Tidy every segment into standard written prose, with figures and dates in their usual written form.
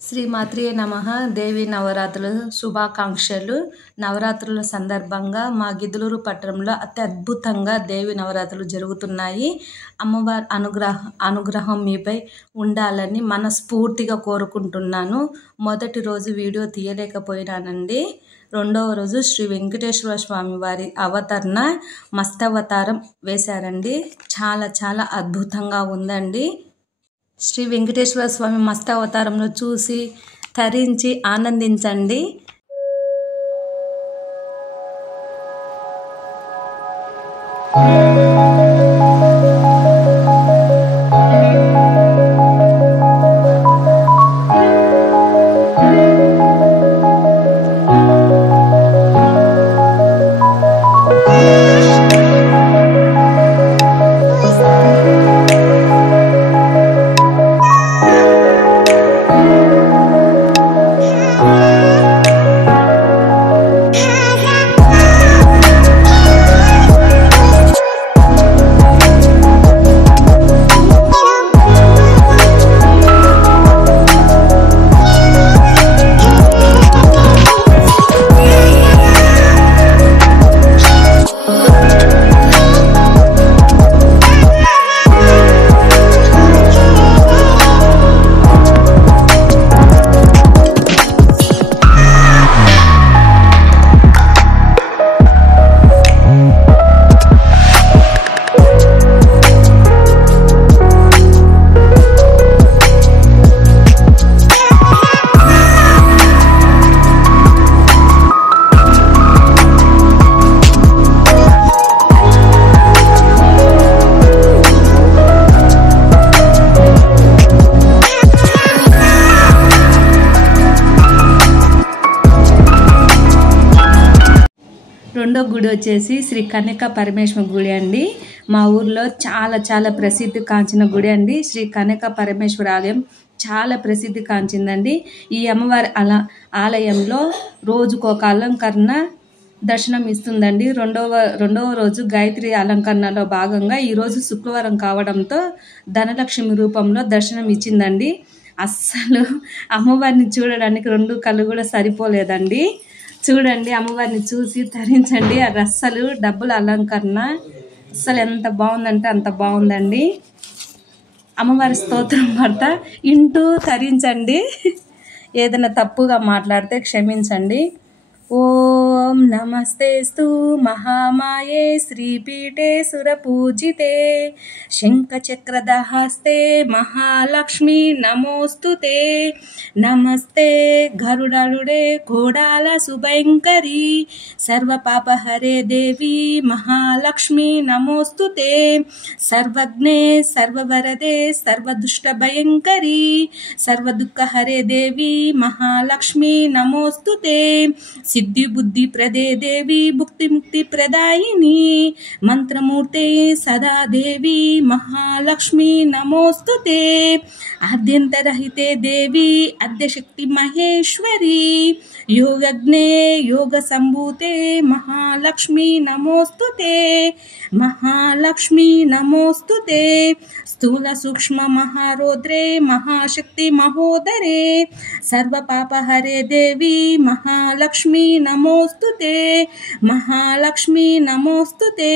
శ్రీమాత్రే నమః. దేవి నవరాత్రుల శుభాకాంక్షలు. నవరాత్రుల సందర్భంగా మా గిద్దలూరు పట్టణంలో అత్యద్భుతంగా దేవి నవరాత్రులు జరుగుతున్నాయి. అమ్మవారి అనుగ్రహం మీపై ఉండాలని మనస్ఫూర్తిగా కోరుకుంటున్నాను. మొదటి రోజు వీడియో తీయలేకపోయినానండి. రెండవ రోజు శ్రీ వెంకటేశ్వర స్వామి వారి అవతరణ మస్తవతారం వేశారండి. చాలా అద్భుతంగా ఉందండి. శ్రీ వెంకటేశ్వర స్వామి మస్తవతారంలో చూసి తరించి ఆనందించండి. రెండో గుడి వచ్చేసి శ్రీ కన్యకా పరమేశ్వర గుడి అండి. మా ఊర్లో చాలా ప్రసిద్ధి కాంచిన గుడి అండి. శ్రీ కన్యకా పరమేశ్వర ఆలయం చాలా ప్రసిద్ధి కాంచిందండి. ఈ అమ్మవారి ఆలయంలో రోజుకొక అలంకరణ దర్శనం ఇస్తుందండి. రెండవ రోజు గాయత్రి అలంకరణలో భాగంగా ఈరోజు శుక్రవారం కావడంతో ధనలక్ష్మి రూపంలో దర్శనం ఇచ్చిందండి. అస్సలు అమ్మవారిని చూడడానికి రెండు కళ్ళు కూడా సరిపోలేదండి. చూడండి, అమ్మవారిని చూసి తరించండి. ఆ రస్సలు డబ్బుల అలంకరణ అస్సలు ఎంత బాగుందంటే అంత బాగుందండి. అమ్మవారి స్తోత్రం పడతా ఇంటూ తరించండి. ఏదైనా తప్పుగా మాట్లాడితే క్షమించండి. ఓం నమస్తేస్తు మహామాయే శ్రీపీఠే సురపూజితే శంఖచక్రదహస్తే మహాలక్ష్మి నమోస్తుతే. నమస్తే గరుడాళుడే కోడాల శుభంకరి సర్వపాపహరే దేవి మహాలక్ష్మి నమోస్తుతే. సర్వజ్ఞే సర్వవరదే సర్వదుష్టభయంకరి సర్వదుఃఖహరే దేవి మహాలక్ష్మి నమోస్తుతే. సిద్ధి బుద్ధి ప్రదే దేవి భుక్తి ముక్తి ప్రదాయిని మంత్రమూర్తే సదా దేవి మహాలక్ష్మి నమోస్తుతే. ఆద్యంతరహితే దేవి అద్యశక్తి మహేశ్వరి యోగజ్ఞే యోగ సంభూతే మహాలక్ష్మి నమోస్తుతే. మహాలక్ష్మి నమోస్తుతే. స్థూల సూక్ష్మ మహారౌద్రే మహాశక్తి మహోదరే సర్వపాపహరే దేవి మహాలక్ష్మి నమోస్తుతే. మహాలక్ష్మి నమోస్తుతే.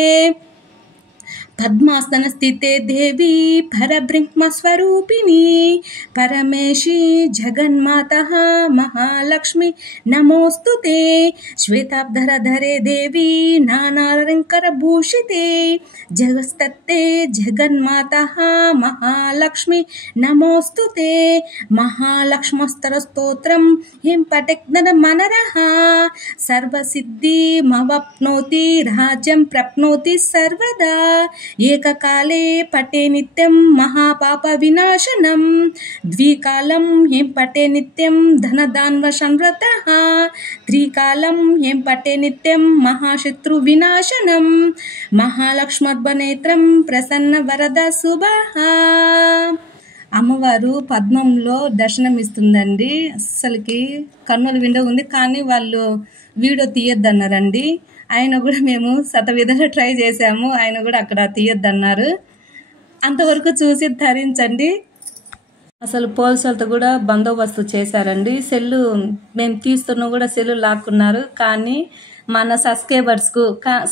పద్మాసన స్థితే దేవి పరబ్రహ్మ స్వరూపిణి పరమేశి జగన్మాతః మహాలక్ష్మి నమోస్తుతే. శ్వేతాబ్ధరధరే దేవి నానాలంకర భూషితే జగస్తత్తే జగన్మాతః మహాలక్ష్మి నమోస్తుతే. మహాలక్ష్మస్తర స్తోత్రం హిం పఠెక్నర మనరః సర్వసిద్ధి మవాప్నోతి రాజ్యం ప్రాప్నోతి సర్వదా. ఏకకాలే పటే నిత్యం మహాపాప వినాశనం ద్వికాలం హిం పటే నిత్యం ధనదాన్వ సంవృతః త్రికాలం హిం పటే నిత్యం మహాశత్రు వినాశనం మహాలక్ష్మర్భనేత్రం ప్రసన్న వరద శుభః. అమ్మవారు పద్మంలో దర్శనమిస్తుందండి. అస్సలకి కన్నుల విండో ఉంది, కానీ వాళ్ళు వీడియో తీయొద్దన్నారండి. ఆయన కూడా మేము శతవిధాలు ట్రై చేసాము, ఆయన కూడా అక్కడ తీయొద్దన్నారు. అంతవరకు చూసి ధరించండి. అసలు పోలీసులతో కూడా బందోబస్తు చేశారండి. సెల్లు మేము తీస్తున్నా కూడా సెల్లు లాక్కున్నారు. కానీ మన సబ్స్క్రైబర్స్కు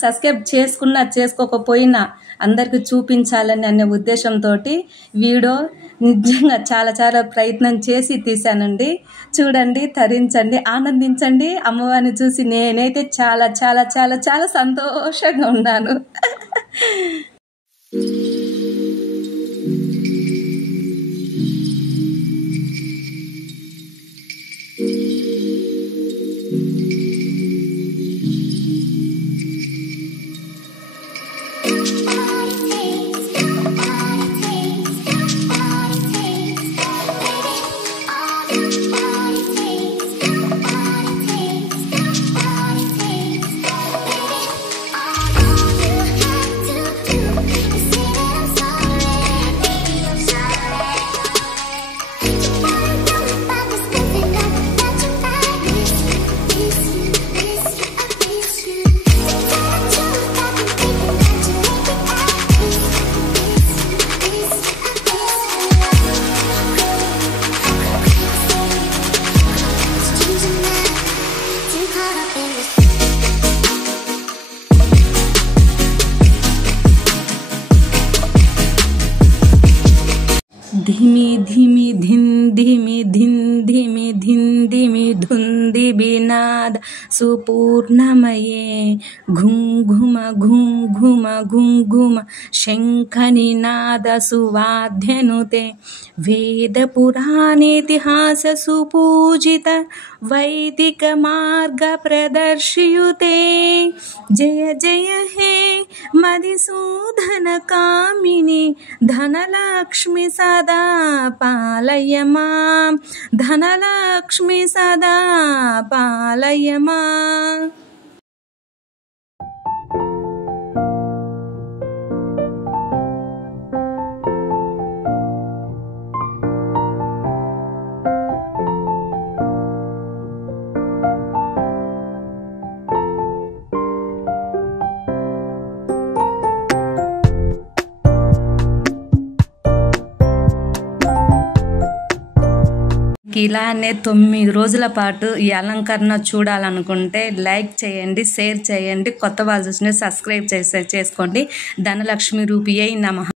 సబ్స్క్రైబ్ చేసుకున్నా చేసుకోకపోయినా అందరికి చూపించాలని అనే ఉద్దేశంతో వీడియో నిజంగా చాలా చాలా ప్రయత్నం చేసి తీశానండి. చూడండి, తరించండి, ఆనందించండి. అమ్మవారిని చూసి నేనైతే చాలా చాలా చాలా చాలా సంతోషంగా ఉన్నాను. धिमी धिमी धिन धिमी धिन धिमी धिन धिमी धुंदि बिनाद सुपूर्णमये घुं घुम घुं घुम घुं घुम शंखनिनाद सुवाद्यनुते वेद पुराणेतिहास सुपूजित वैदिक मार्ग प्रदर्शयुते जय जय हे मधुसूदन कामिनी धनलक्ष्मी सदा पालय मां धनलक्ष्मी सदा पालय मां। ఇలానే 9 రోజుల పాటు ఈ అలంకరణ చూడాలనుకుంటే లైక్ చేయండి, షేర్ చేయండి, కొత్త వాళ్ళు చూసిన సబ్స్క్రైబ్ చేసుకోండి. ధనలక్ష్మి రూపియై నమః.